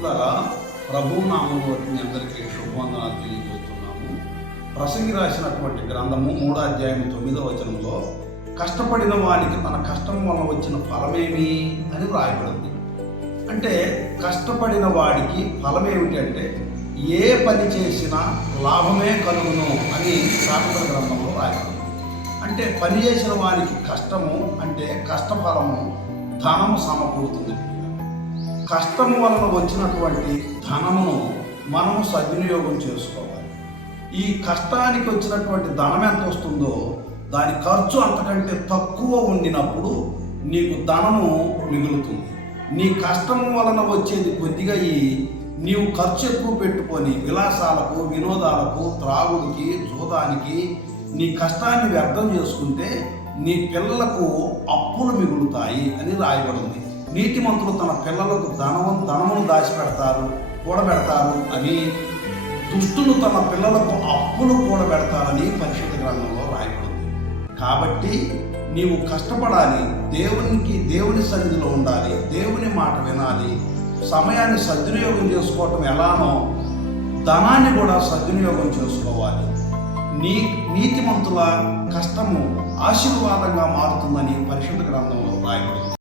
ఇలాగా ప్రభు నామంలో మీ అందరికీ శుభవందనాలు తెలియజేస్తున్నాము. ప్రసంగి రాసినటువంటి గ్రంథము మూడో అధ్యాయం తొమ్మిదో వచనంలో కష్టపడిన వానికి తన కష్టం వల్ల వచ్చిన ఫలమేమి? అని వ్రాయబడింది. అంటే కష్టపడిన వాడికి ఫలం ఏమిటంటే అంటే ఏ పని చేసినా లాభమే కలుగును అని శాస్త్ర గ్రంథంలో రాయబడింది అంటే పని చేసిన వానికి కష్టము అంటే కష్టఫలము ధనము సమకూరుతుంది. కష్టం వలన వచ్చినటువంటి ధనమును మనము సద్వినియోగం చేసుకోవాలి. ఈ కష్టానికి వచ్చినటువంటి ధనం ఎంత వస్తుందో దాని ఖర్చు అంతకంటే తక్కువ ఉండినప్పుడు నీకు ధనము మిగులుతుంది. నీ కష్టం వలన వచ్చేది కొద్దిగా ఈ నీవు ఖర్చు ఎక్కువ పెట్టుకొని విలాసాలకు వినోదాలకు త్రాగుడికి జూదానికి నీ కష్టాన్ని వ్యర్థం చేసుకుంటే నీ పిల్లలకు అప్పులు మిగులుతాయి అని రాయబడింది. నీతిమంతులు తన పిల్లలకు ధనము ధనమును దాచిపెడతారు కూడబెడతారు అని దుష్టులు తమ పిల్లలకు అప్పులు కూడబెడతారని పరిశుద్ధ గ్రంథంలో రాయబడింది. కాబట్టి నీవు కష్టపడాలి దేవునికి దేవుని సన్నిధిలో ఉండాలి దేవుని మాట వినాలి సమయాన్ని సద్వినియోగం చేసుకోవటం ఎలానో ధనాన్ని కూడా సద్వినియోగం చేసుకోవాలి. నీ నీతిమంతుల కష్టము ఆశీర్వాదంగా మారుతుందని పరిశుద్ధ గ్రంథంలో రాయబడింది.